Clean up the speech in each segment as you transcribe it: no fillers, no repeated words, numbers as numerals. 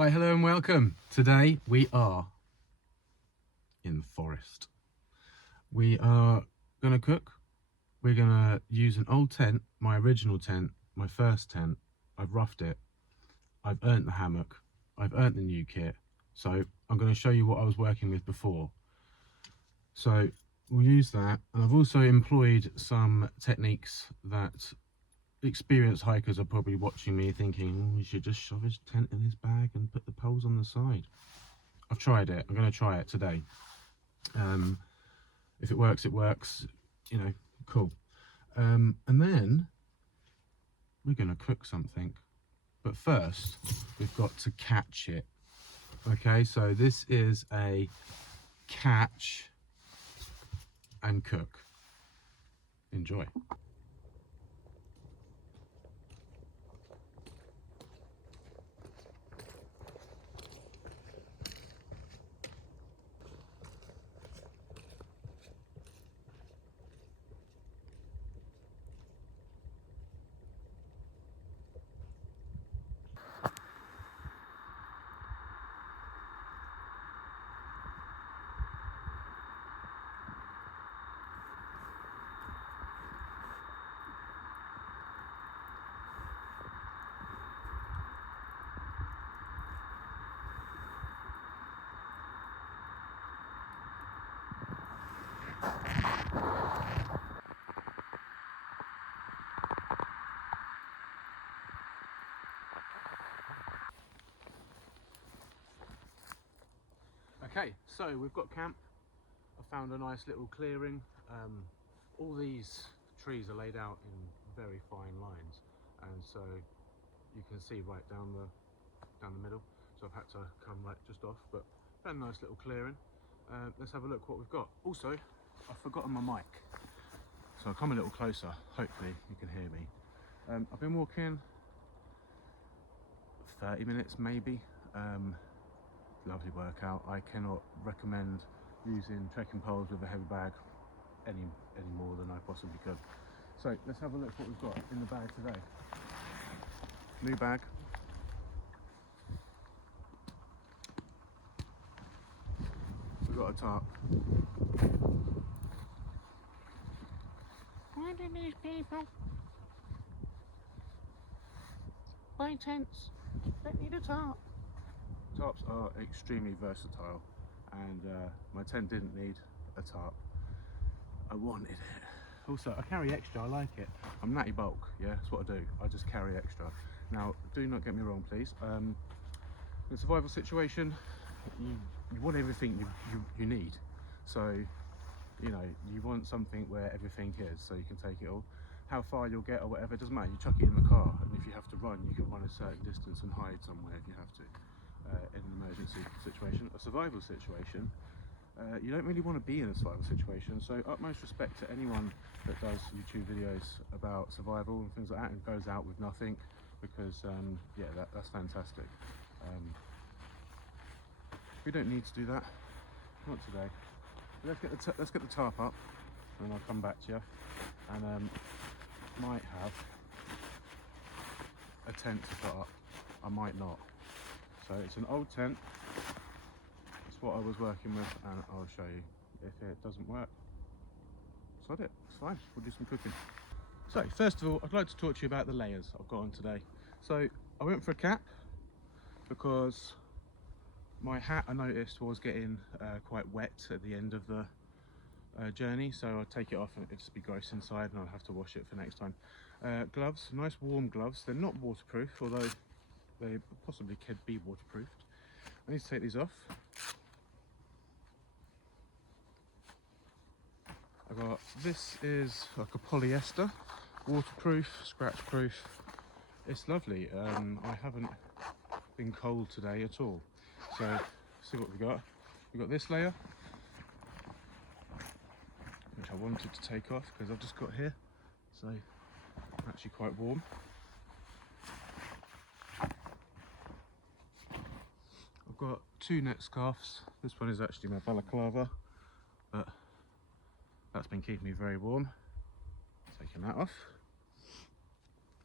Hi, hello and welcome. Today we are in the forest. We are going to cook. We're going to use an old tent, my original tent, my first tent. I've roughed it. I've earned the hammock. I've earned the new kit. So I'm going to show you what I was working with before. So we'll use that. And I've also employed some techniques that experienced hikers are probably watching me thinking, oh, you should just shove his tent in his bag and put the poles on the side. I've tried it. I'm going to try it today. If it works, it works. You know, cool. And then we're going to cook something. But first, we've got to catch it. Okay, so this is a catch and cook. Enjoy. Okay, so we've got camp. I found a nice little clearing. All these trees are laid out in very fine lines, and so you can see right down the middle. So I've had to come right just off, but found a nice little clearing. Let's have a look what we've got. Also, I've forgotten my mic, so I'll come a little closer. Hopefully you can hear me. I've been walking 30 minutes maybe. Lovely workout. I cannot recommend using trekking poles with a heavy bag any more than I possibly could. So let's have a look what we've got in the bag today. New bag. We've got a tarp. Why do these people buy tents? Don't need a tarp. Tarps are extremely versatile, and my tent didn't need a tarp. I wanted it. Also, I carry extra, I like it. I'm Natty bulk, yeah, that's what I do. I just carry extra. Now, do not get me wrong, please. In a survival situation, you want everything you need. So, you know, you want something where everything is, so you can take it all. How far you'll get or whatever, it doesn't matter. You chuck it in the car, and if you have to run, you can run a certain distance and hide somewhere if you have to. In an emergency situation. A survival situation, you don't really want to be in a survival situation, so utmost respect to anyone that does YouTube videos about survival and things like that and goes out with nothing, because yeah, that's fantastic. We don't need to do that, not today. Let's get the tarp up, and I'll come back to you, and might have a tent to put up. I might not. So it's an old tent. It's what I was working with, and I'll show you. If it doesn't work, sod it, it's fine, we'll do some cooking. So first of all, I'd like to talk to you about the layers I've got on today. So I went for a cap because my hat, I noticed, was getting quite wet at the end of the journey, so I'll take it off and it'll just be gross inside, and I'll have to wash it for next time. Gloves, nice warm gloves. They're not waterproof, although they possibly could be waterproofed. I need to take these off. This is like a polyester, waterproof, scratch proof. It's lovely. I haven't been cold today at all. So see what we've got. We've got this layer, which I wanted to take off because I've just got here, so actually quite warm. I've got two net scarves. This one is actually my balaclava, but that's been keeping me very warm. Taking that off.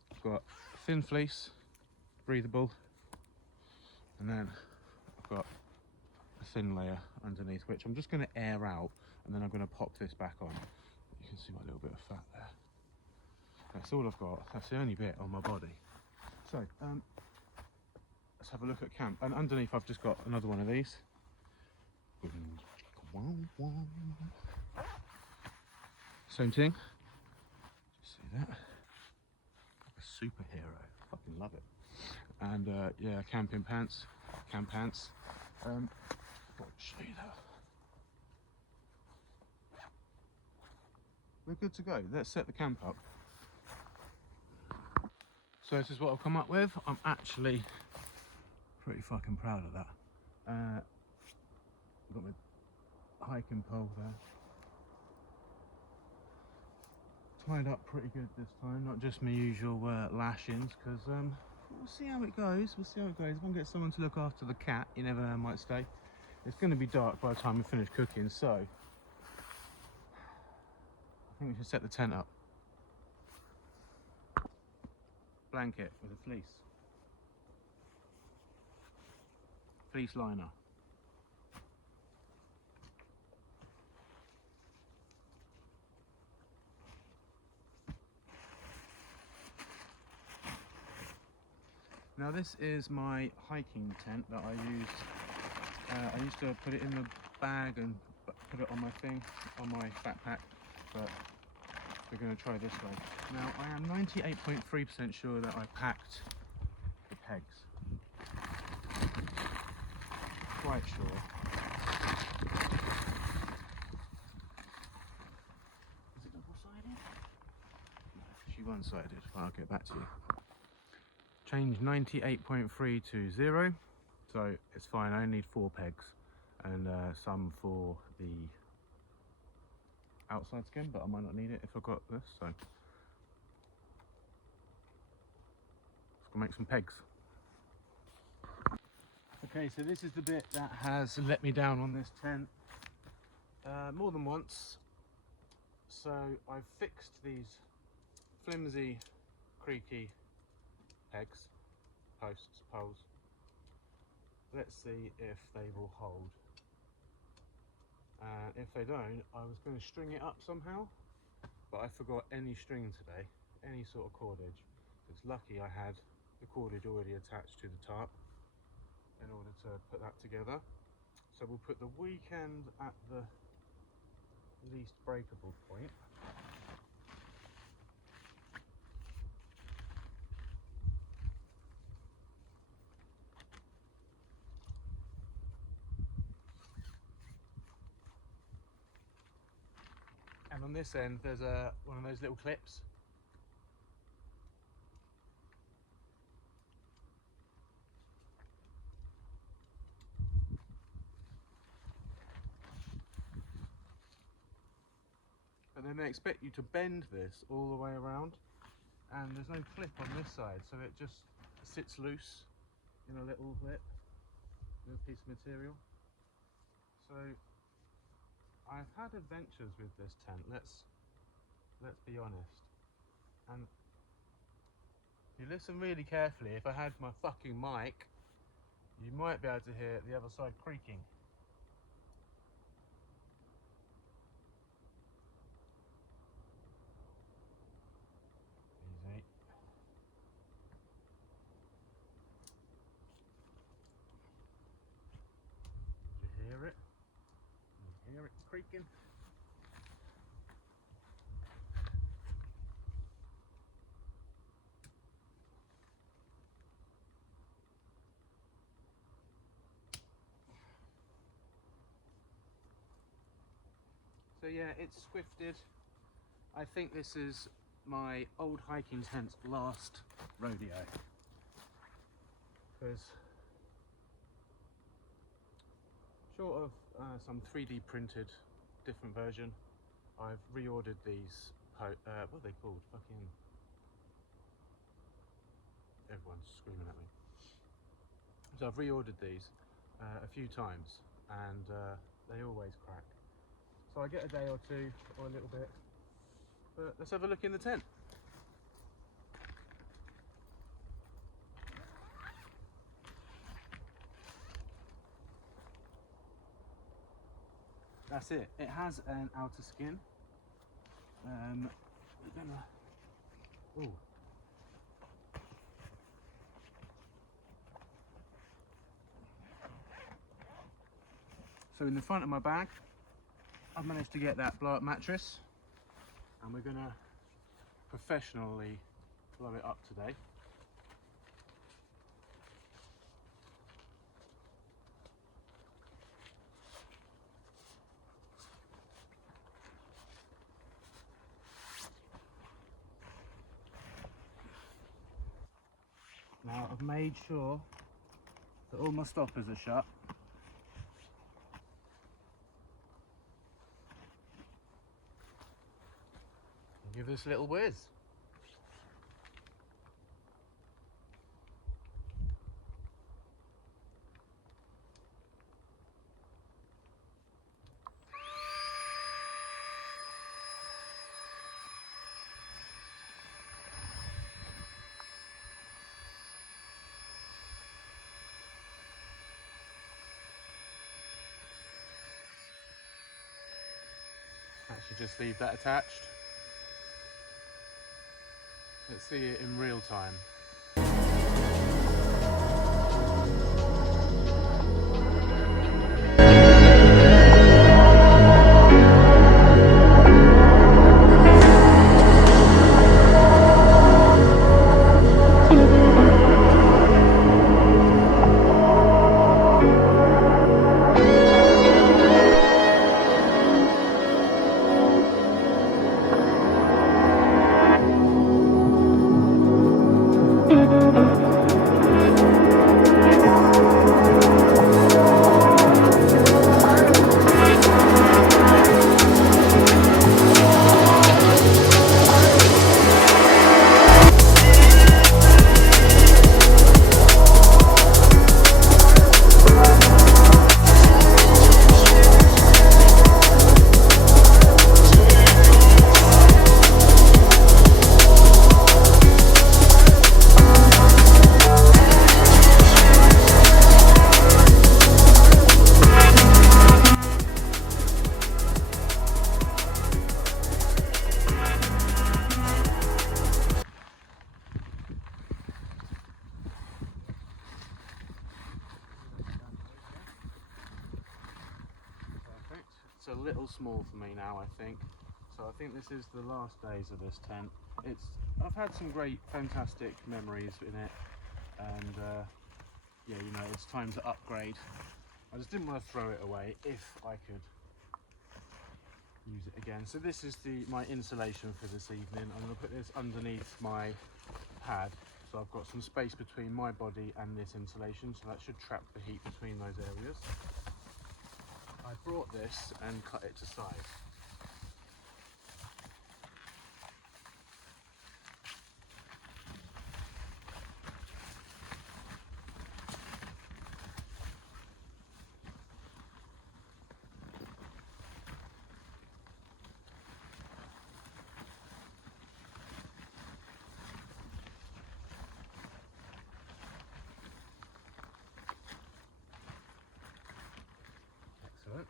I've got thin fleece, breathable. And then I've got a thin layer underneath, which I'm just going to air out, and then I'm going to pop this back on. You can see my little bit of fat there. That's all I've got. That's the only bit on my body. So let's have a look at camp. And underneath I've just got another one of these. Same thing. See that? Like a superhero. Fucking love it. And yeah, camping pants, camp pants. I'll show you that. We're good to go. Let's set the camp up. So this is what I've come up with. I'm actually pretty fucking proud of that. I've got my hiking pole there. Tied up pretty good this time, not just my usual lashings, because we'll see how it goes. We'll see how it goes. If I can get someone to look after the cat, you never know, I might stay. It's going to be dark by the time we finish cooking, so I think we should set the tent up. Blanket with a fleece. Fleece liner. Now this is my hiking tent that I used. I used to put it in the bag and put it on my thing, on my backpack, but we're going to try this way. Now I am 98.3% sure that I packed the pegs. Quite sure. Is it double-sided? No, it's actually one-sided. I'll get back to you. Change 98.3 to 0, so it's fine. I only need 4 pegs and some for the outside skin, but I might not need it if I've got this, so let's go make some pegs. Okay, so this is the bit that has let me down on this tent more than once. So I've fixed these flimsy, creaky pegs, posts, poles. Let's see if they will hold. If they don't, I was going to string it up somehow, but I forgot any string today, any sort of cordage. It's lucky I had the cordage already attached to the tarp in order to put that together. So we'll put the weekend at the least breakable point. And on this end there's one of those little clips. But then they expect you to bend this all the way around, and there's no clip on this side, so it just sits loose in a little clip, little piece of material. So I've had adventures with this tent, let's be honest. And if you listen really carefully, if I had my fucking mic, you might be able to hear the other side creaking. Easy. Did you hear it? You hear it creaking? So yeah, it's squifted. I think this is my old hiking tent's last rodeo, because short of some 3D printed different version, I've reordered these, what are they called? Fucking, everyone's screaming at me. So I've reordered these a few times, and they always crack. So I get a day or two, or a little bit, but let's have a look in the tent. that's it. It has an outer skin. We're gonna. Ooh. So in the front of my bag, I've managed to get that blow-up mattress, and we're gonna professionally blow it up today. Now I've made sure that all my stoppers are shut. Give this a little whiz. I should just leave that attached. Let's see it in real time. It's a little small for me now, I think. So I think this is the last days of this tent. I've had some great, fantastic memories in it, and yeah, you know, it's time to upgrade. I just didn't want to throw it away if I could use it again. So this is my insulation for this evening. I'm going to put this underneath my pad, so I've got some space between my body and this insulation, so that should trap the heat between those areas. I brought this and cut it to size.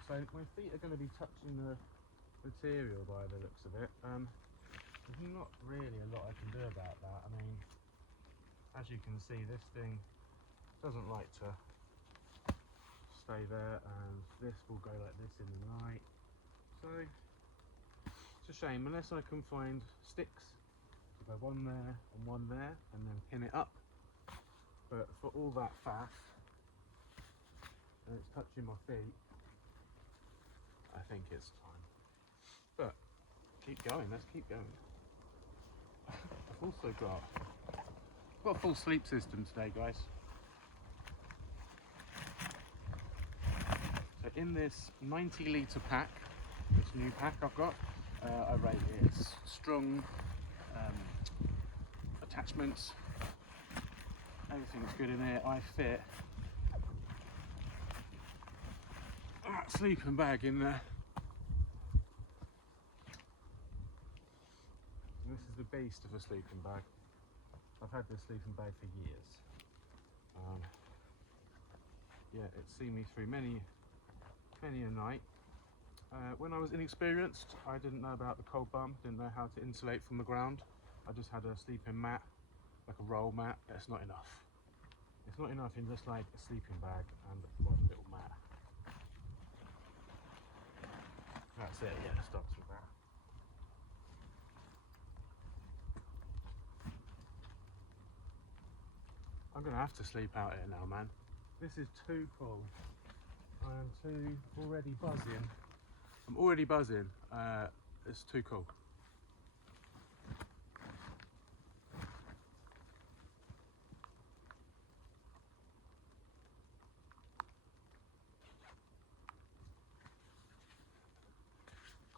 So my feet are going to be touching the material by the looks of it. There's not really a lot I can do about that. I mean, as you can see, this thing doesn't like to stay there, and this will go like this in the night. So it's a shame, unless I can find sticks to go one there and one there and then pin it up. But for all that faff and it's touching my feet, I think it's time. But keep going, let's keep going. I've also got a full sleep system today, guys. So in this 90-litre pack, this new pack I've got, I rate its strong attachments. Everything's good in here. I fit that sleeping bag in there. This is the beast of a sleeping bag. I've had this sleeping bag for years. Yeah, it's seen me through many a night. When I was inexperienced, I didn't know about the cold bum, didn't know how to insulate from the ground. I just had a sleeping mat, like a roll mat. It's not enough. It's not enough in just like a sleeping bag and one little mat. That's it, yeah, it starts with that. I'm gonna have to sleep out here now, man. This is too cool. I am already buzzing. I'm already buzzing. It's too cool.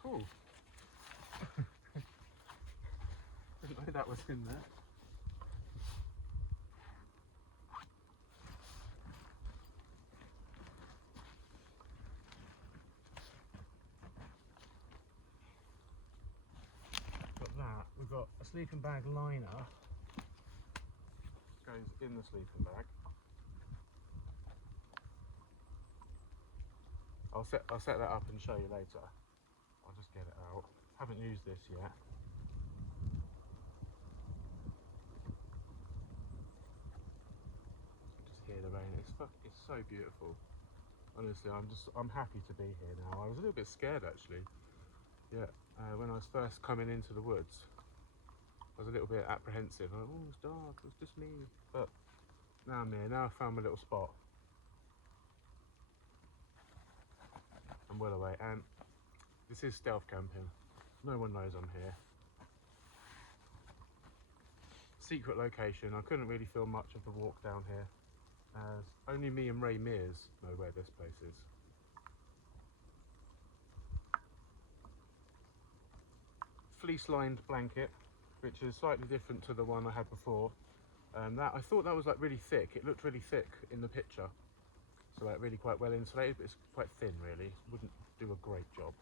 Cool. Didn't know that was in there. Got that. We've got a sleeping bag liner. Goes in the sleeping bag. I'll set that up and show you later. I'll just get it out. Haven't used this yet. Just hear the rain. It's so beautiful. Honestly, I'm happy to be here now. I was a little bit scared actually. Yeah, when I was first coming into the woods, I was a little bit apprehensive. Like, oh, it's dark. It's just me. But now I'm here. Now I found my little spot. I'm well away, and this is stealth camping. No one knows I'm here. Secret location. I couldn't really film much of the walk down here, as only me and Ray Mears know where this place is. Fleece-lined blanket, which is slightly different to the one I had before. I thought that was like really thick. It looked really thick in the picture, so like really quite well insulated, but it's quite thin really. Wouldn't do a great job.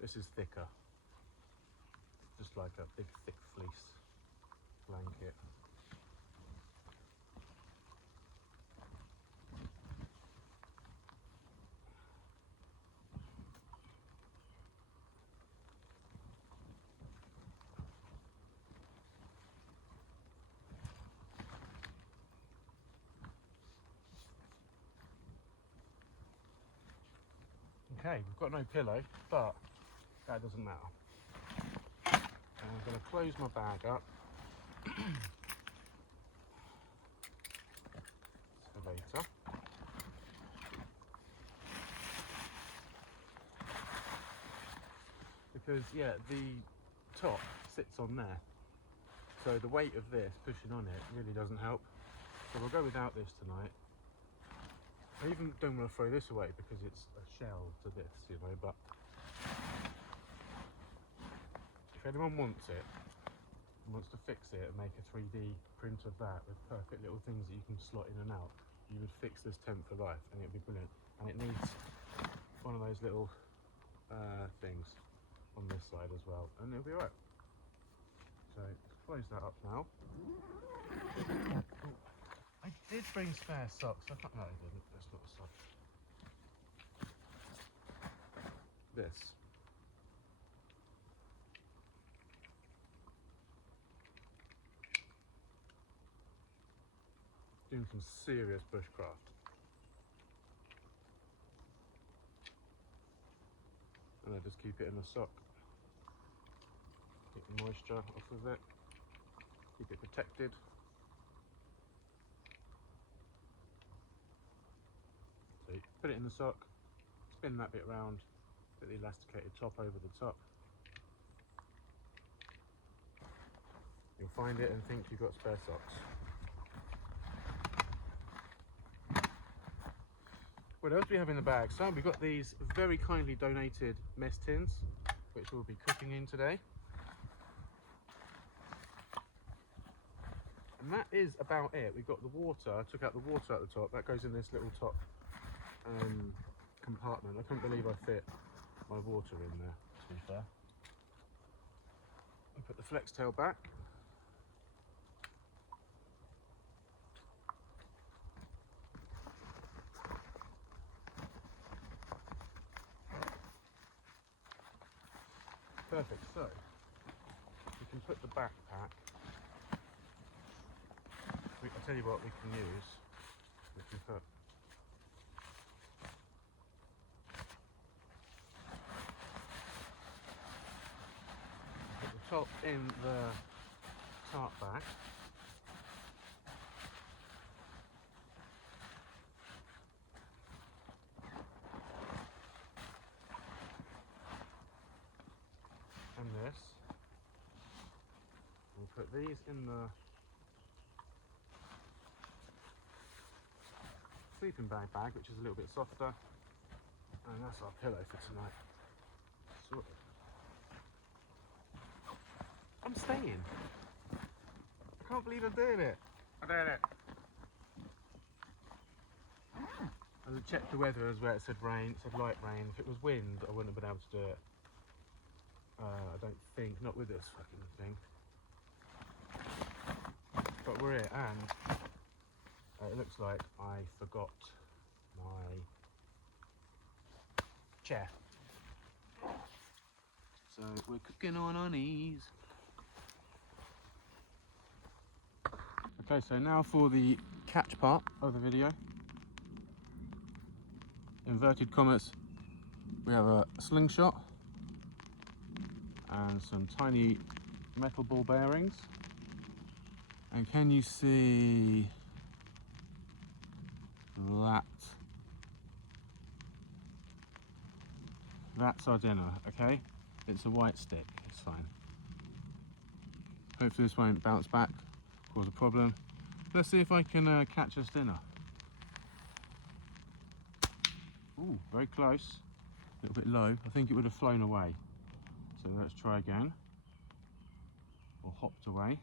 This is thicker, just like a big thick fleece blanket. Okay, we've got no pillow, but that doesn't matter. And I'm going to close my bag up. For later. Because yeah, the top sits on there. So the weight of this pushing on it really doesn't help. So we'll go without this tonight. I even don't want to throw this away because it's a shell to this, you know, but if anyone wants it, wants to fix it and make a 3D print of that with perfect little things that you can slot in and out, you would fix this tent for life and it'd be brilliant. And it needs one of those little things on this side as well, and it'll be alright. So let's close that up now. Oh, I did bring spare socks. No, I didn't. That's not a sock. This. Doing some serious bushcraft. And I just keep it in a sock. Keep the moisture off of it. Keep it protected. So you put it in the sock, spin that bit round, put the elasticated top over the top. You'll find it and think you've got spare socks. What else do we have in the bag? So we've got these very kindly donated mess tins, which we'll be cooking in today. And that is about it. We've got the water. I took out the water at the top. That goes in this little top compartment. I couldn't believe I fit my water in there, to be fair. I put the flex tail back. perfect. So we can put the backpack. I'll tell you what we can use. We can put the top in the tarp bag. And this. We'll put these in the sleeping bag, which is a little bit softer, and that's our pillow for tonight. Sorted. I'm staying. I can't believe I'm doing it. I'm doing it. I checked the weather as well. It said rain. It said light rain. If it was wind, I wouldn't have been able to do it. I don't think. Not with this fucking thing. But we're here, and it looks like I forgot my chair. So we're cooking on our knees. Okay, so now for the catch part of the video. Inverted commas, we have a slingshot and some tiny metal ball bearings. And can you see that? That's our dinner, okay? It's a white stick, it's fine. Hopefully this won't bounce back, cause a problem. Let's see if I can catch us dinner. Ooh, very close. A little bit low. I think it would have flown away. So let's try again. Or hopped away.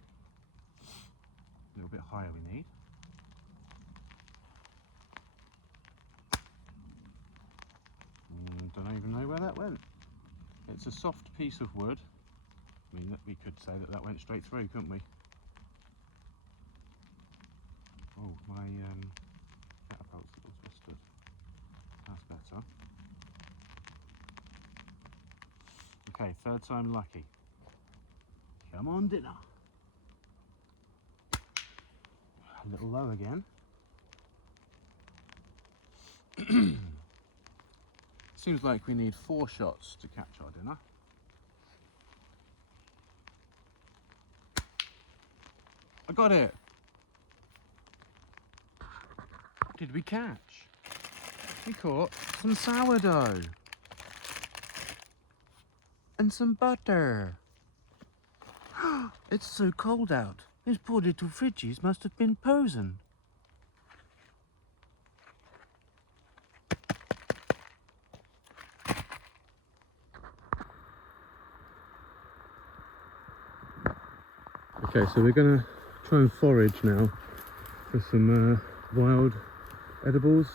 A little bit higher we need. Don't even know where that went. It's a soft piece of wood. I mean, we could say that that went straight through, couldn't we? Oh, my catapult's a little twisted. That's better. Okay, third time lucky. Come on, dinner. A little low again. Seems like we need 4 shots to catch our dinner. I got it! What did we catch? We caught some sourdough. And some butter. It's so cold out. These poor little fridgies must have been posing. Okay, so we're gonna try and forage now for some wild edibles.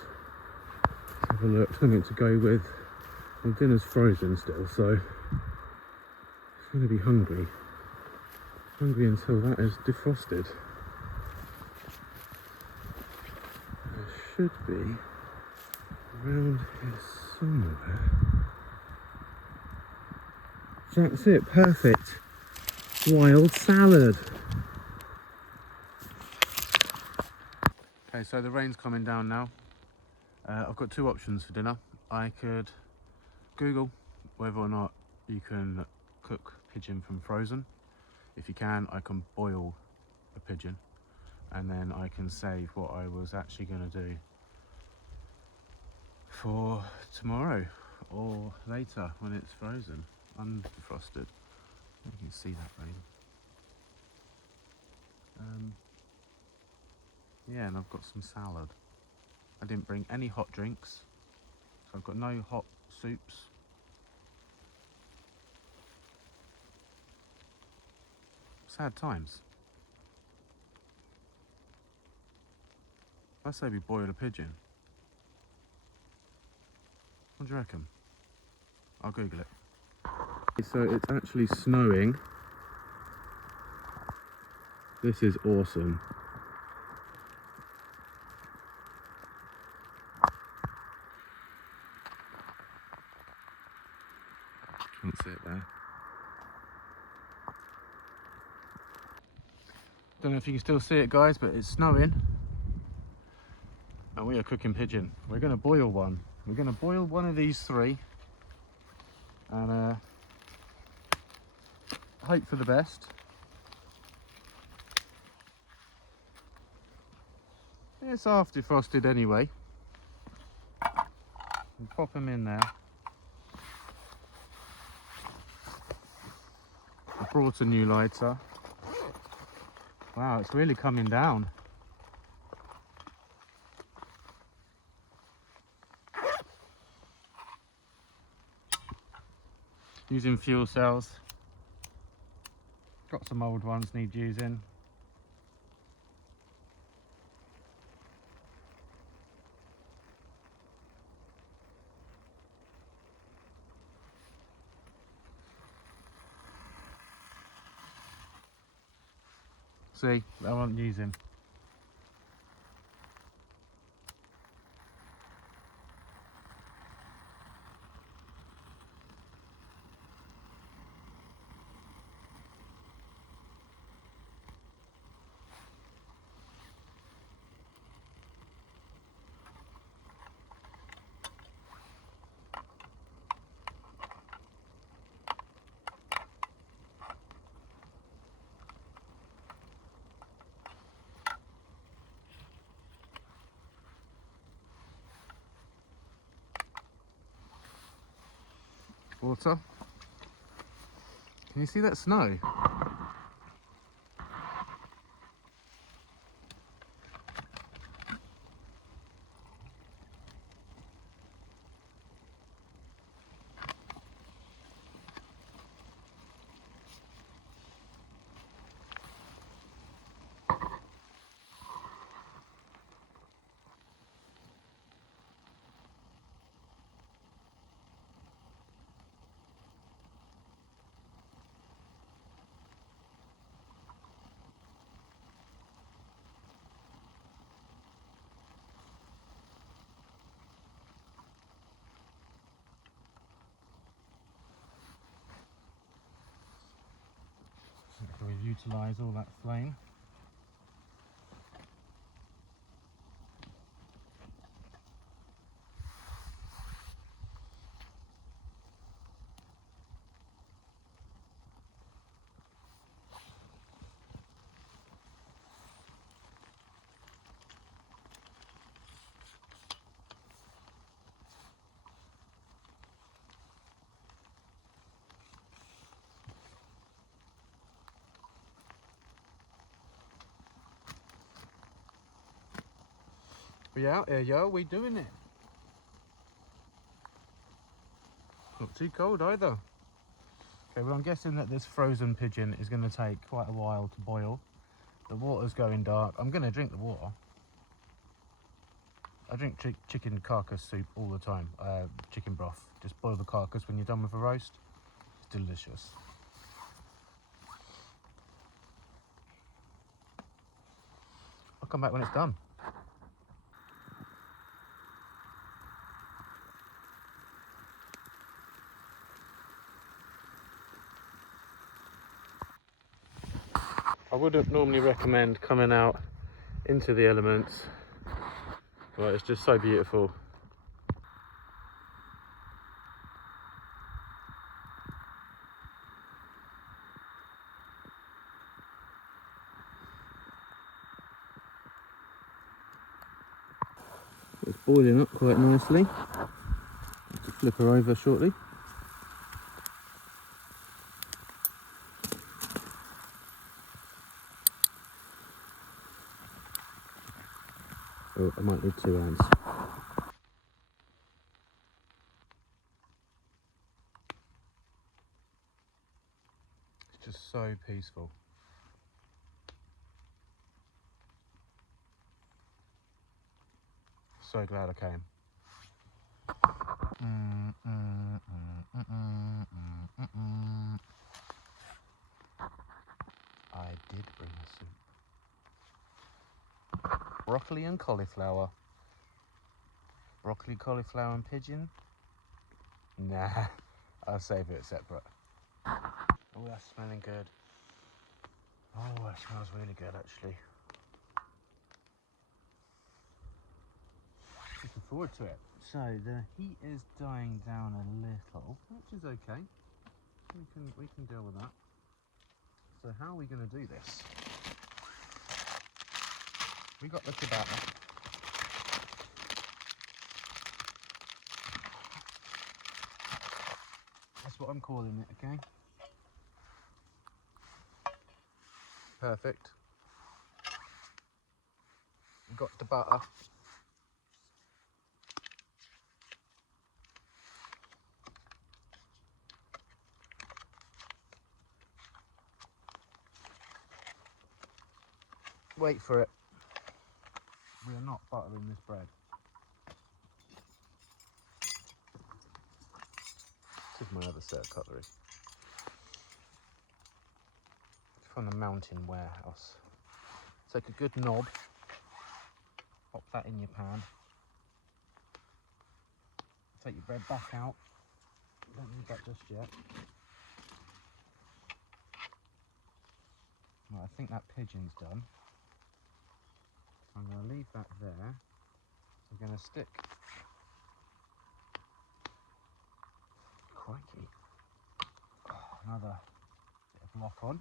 Let's have a look, something to go with. Well, dinner's frozen still, so it's gonna be hungry. Hungry until that is defrosted. There should be around here somewhere. That's it, perfect. Wild salad. Okay, so the rain's coming down now. I've got 2 options for dinner. I could Google whether or not you can cook pigeon from frozen. If you can, I can boil a pigeon, and then I can save what I was actually going to do for tomorrow or later when it's frozen, undefrosted. You can see that rain. Yeah, and I've got some salad. I didn't bring any hot drinks, so I've got no hot soups. Sad times. Let's say we boil a pigeon. What do you reckon? I'll Google it. So it's actually snowing. This is awesome. Can't see it there. Don't know if you can still see it, guys, but it's snowing. And we are cooking pigeon. We're going to boil one. We're going to boil one of these three. And hope for the best. It's half defrosted anyway. And pop them in there. I brought a new lighter. Wow, it's really coming down. Using fuel cells. Got some old ones need using. See, that one using. Water. Can you see that snow? So we utilise all that flame. We out here, yo, we doing it. Not too cold either. Okay, well I'm guessing that this frozen pigeon is going to take quite a while to boil. The water's going dark. I'm going to drink the water. I drink chicken carcass soup all the time, chicken broth. Just boil the carcass when you're done with a roast. It's delicious. I'll come back when it's done. I wouldn't normally recommend coming out into the elements, but it's just so beautiful. It's boiling up quite nicely. I'll just flip her over shortly. Oh, I might need 2 hands. It's just so peaceful. So glad I came. I did bring a soup. Broccoli and cauliflower. Broccoli, cauliflower and pigeon? Nah, I'll save it separate. Oh, that's smelling good. Oh, that smells really good actually. Looking forward to it. So the heat is dying down a little, which is okay. We can deal with that. So how are we going to do this? We got the ciabatta. That's what I'm calling it, okay? Perfect. We've got the butter. Wait for it. We are not buttering this bread. This is my other set of cutlery. From the Mountain Warehouse. Take a good knob, pop that in your pan. Take your bread back out. Don't need that just yet. Right, I think that pigeon's done. I'm going to leave that there. I'm going to stick. Crikey. Oh, another bit of lock on.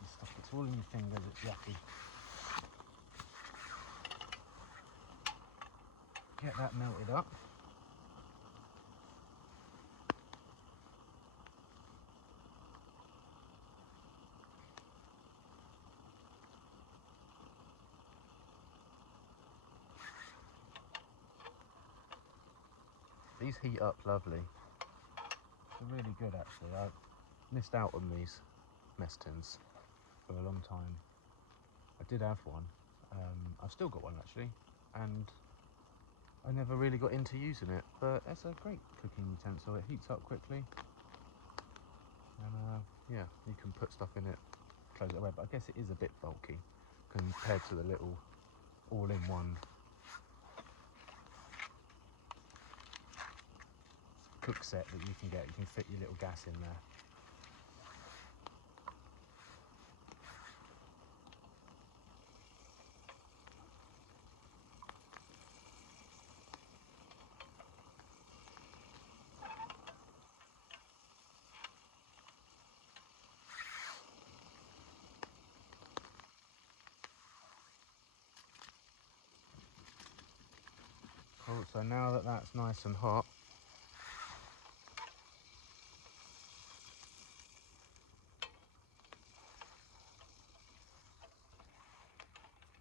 The stuff gets all in your fingers, it's yucky. Get that melted up. These heat up lovely. They're really good actually. I missed out on these mess tins for a long time. I did have one. I've still got one actually, and I never really got into using it, but it's a great cooking utensil. It heats up quickly, and yeah, you can put stuff in it, close it away, but I guess it is a bit bulky compared to the little all-in-one cook set that you can get. You can fit your little gas in there. Cool, so now that that's nice and hot,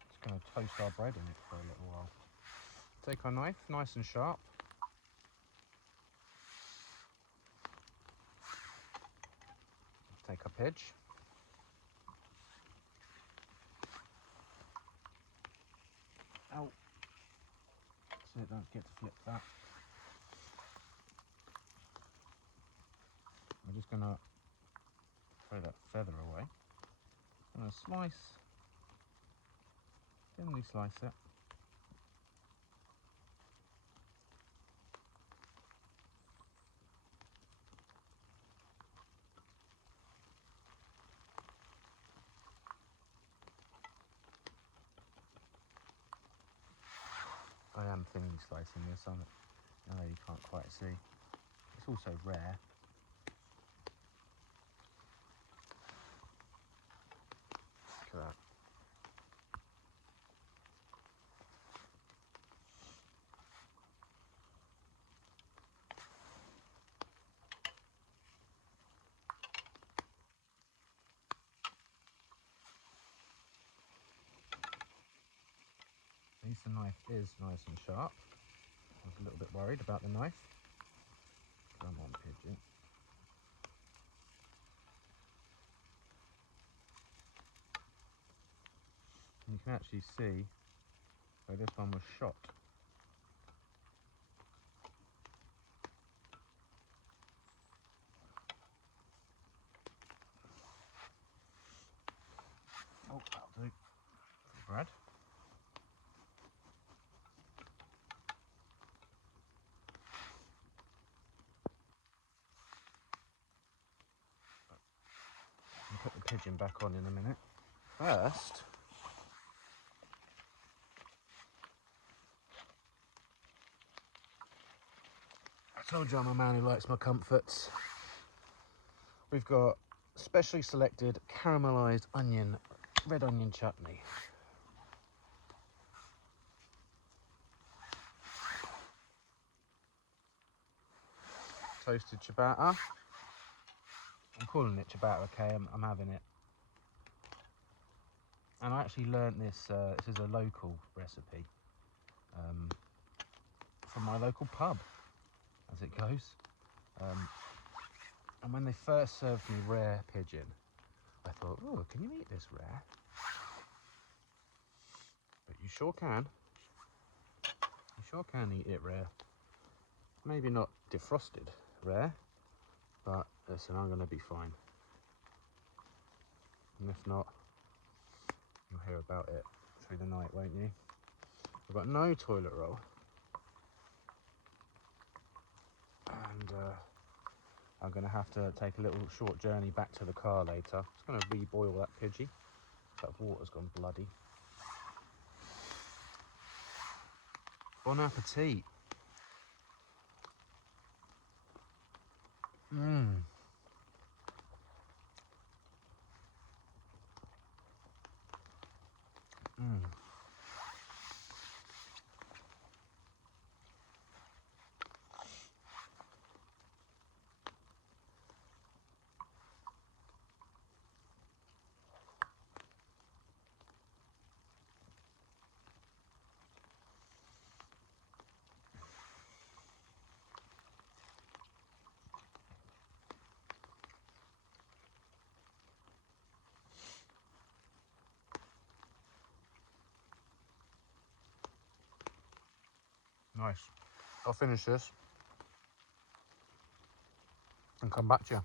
just going to toast our bread in it for a little while. Take our knife, nice and sharp. Take our pidge. Ow. So don't get to flip that. I'm just going to throw that feather away. I'm going to slice, thinly slice it. I am thinly slicing this on it. I know you can't quite see. It's also rare. Look at that. At least the knife is nice and sharp. I was a little bit worried about the knife. Come on, pigeon. And you can actually see where this one was shot. Oh, that'll do. For bread. Put the pigeon back on in a minute. First, I told you I'm a man who likes my comforts. We've got specially selected caramelised red onion chutney. Toasted ciabatta. I'm calling it ciabatta, okay? I'm having it. And I actually learnt this. This is a local recipe from my local pub, as it goes. And when they first served me rare pigeon, I thought, oh, can you eat this rare? But you sure can. You sure can eat it rare. Maybe not defrosted rare, but listen, I'm going to be fine. And if not, you'll hear about it through the night, won't you? I've got no toilet roll. And I'm going to have to take a little short journey back to the car later. I'm just going to reboil that Pidgey. That water's gone bloody. Bon appetit. Mmm. Mmm. Nice. I'll finish this and come back to you.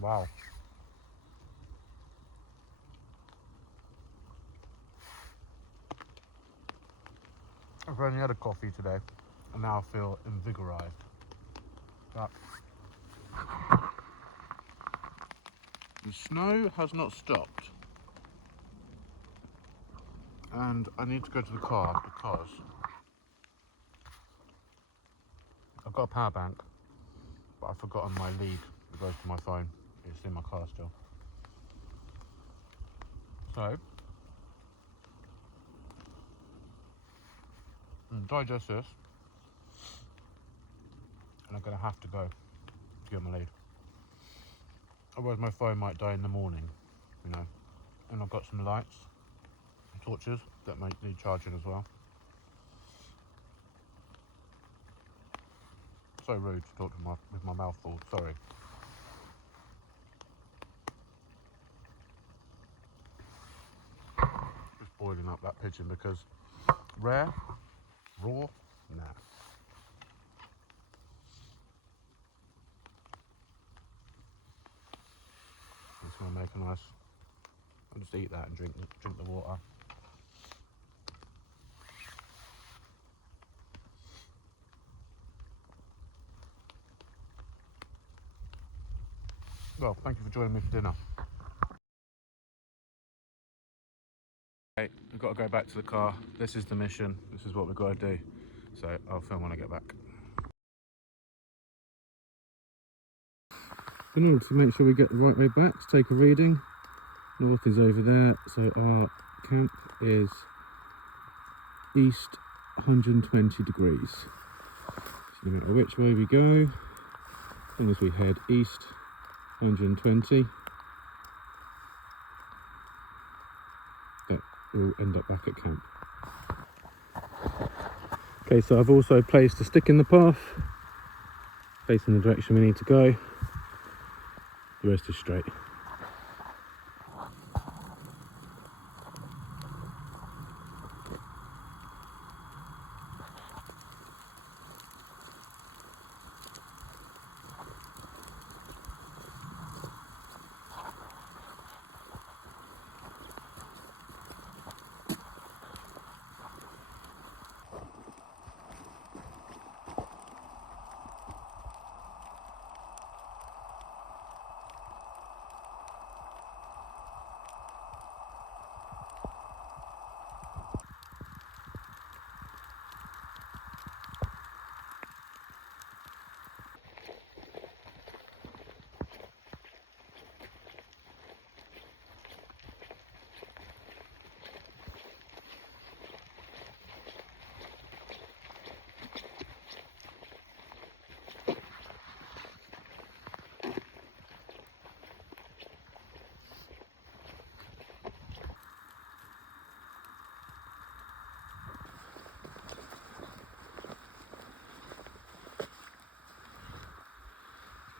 Wow. I've only had a coffee today and now I feel invigorized. But the snow has not stopped. And I need to go to the car because I've got a power bank, but I've forgotten my lead that goes to my phone. It's in my car still. So, digest this, and I'm going to have to go to get my lead. Otherwise my phone might die in the morning, you know. And I've got some lights, torches that might need charging as well. So rude to talk to with my mouth full, sorry. Just boiling up that pigeon because rare, raw, nah. Just gonna make a nice. I'll just eat that and drink the water. Well, thank you for joining me for dinner. Okay, we've got to go back to the car. This is the mission. This is what we've got to do. So I'll film when I get back. In order to make sure we get the right way back, to take a reading. North is over there, so our camp is east 120 degrees. So no matter which way we go, as long as we head east 120, that will end up back at camp. Okay, so I've also placed a stick in the path, facing the direction we need to go. The rest is straight.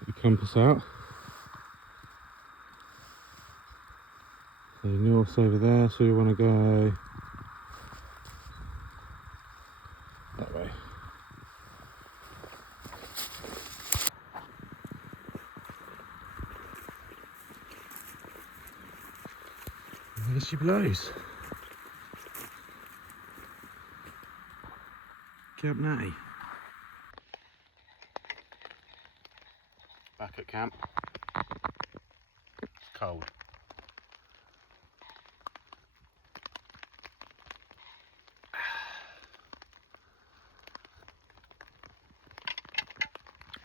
the compass out. So north's over there, so we want to go that way. And there she blows. Camp Natty. Back at camp. It's cold.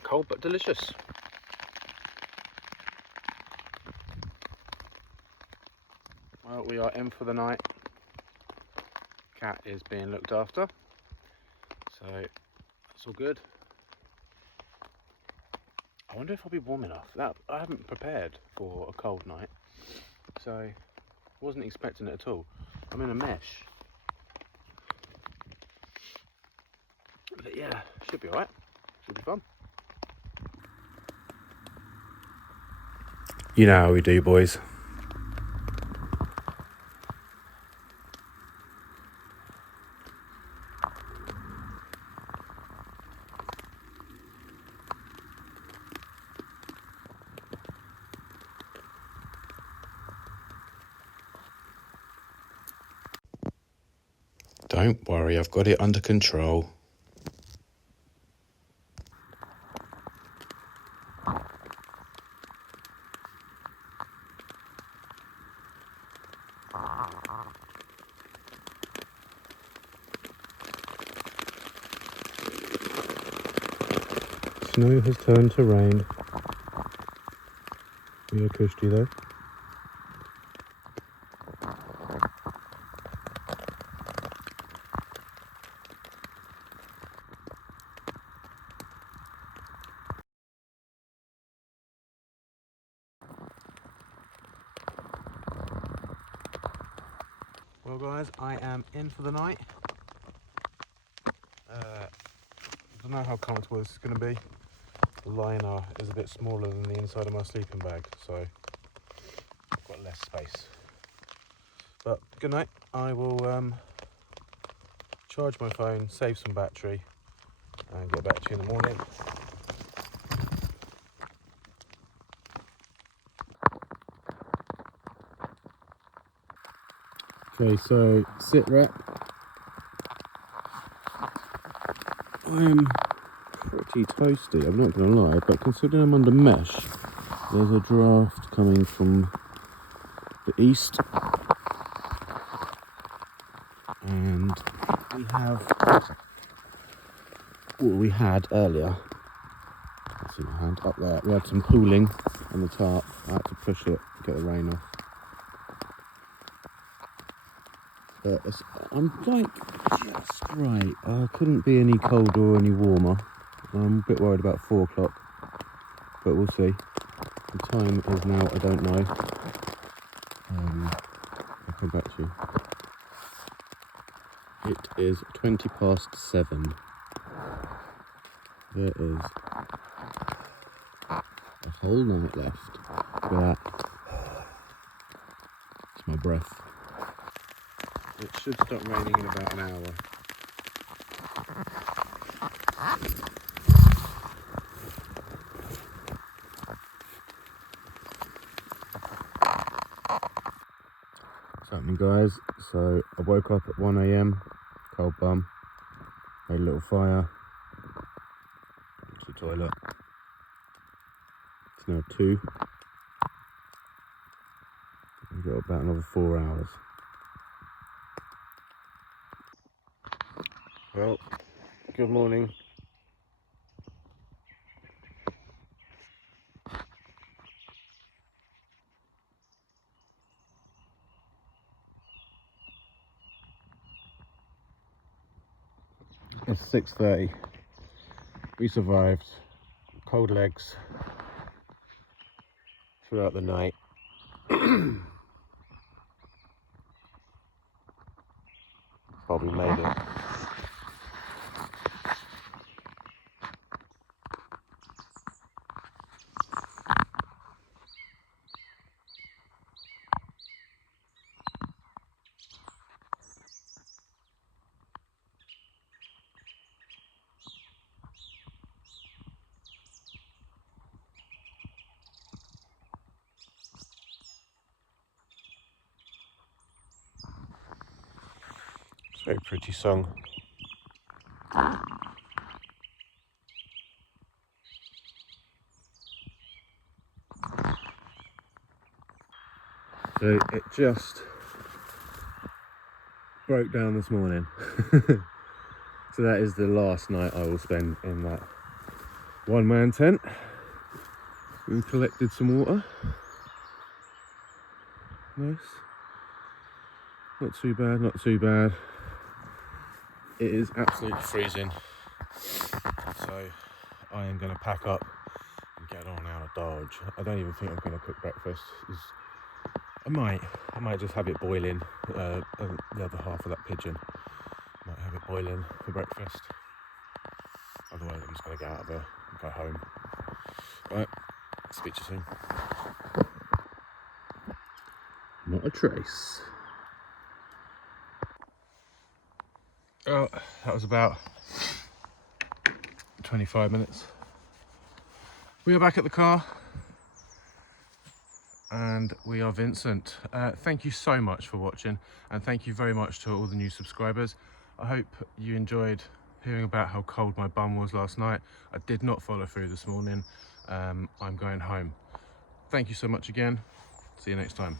Cold but delicious. Well, we are in for the night. Cat is being looked after, so that's all good. I wonder if I'll be warm enough. That I haven't prepared for a cold night, so wasn't expecting it at all. I'm in a mesh, but yeah, should be alright. Should be fun. You know how we do, boys. Don't worry, I've got it under control. Snow has turned to rain. We are cushy though. Well guys, I am in for the night. I don't know how comfortable this is going to be. The liner is a bit smaller than the inside of my sleeping bag, so I've got less space. But good night. I will charge my phone, save some battery, and get back to you in the morning. Okay, so sit rep. I am pretty toasty, I'm not going to lie, but considering I'm under mesh, there's a draft coming from the east, and we have what we had earlier. Let's see my hand up there. We had some pooling on the tarp. I had to push it to get the rain off. But I'm like just right. I couldn't be any colder or any warmer. I'm a bit worried about 4 o'clock, but we'll see. The time is now, I don't know. I'll come back to you. It is 7:20. There is a whole night left. Look at that. It's my breath. It should stop raining in about an hour. What's happening, guys? So I woke up at 1 AM, cold bum, made a little fire, went to the toilet. It's now 2. We've got about another 4 hours. Well, good morning. It's 6:30. We survived. Cold legs throughout the night. But we made it. Very pretty song. So it just broke down this morning. So that is the last night I will spend in that one-man tent. We collected some water. Nice. Not too bad, not too bad. It is absolutely freezing. So I am going to pack up and get on out of Dodge. I don't even think I'm going to cook breakfast. I might just have it boiling. The other half of that pigeon. Might have it boiling for breakfast. Otherwise I'm just going to get out of here and go home. Right, speak to you soon. Not a trace. Oh, that was about 25 minutes. We are back at the car and we are Vincent. Thank you so much for watching, and thank you very much to all the new subscribers. I hope you enjoyed hearing about how cold my bum was last night. I did not follow through this morning. I'm going home. Thank you so much again. See you next time.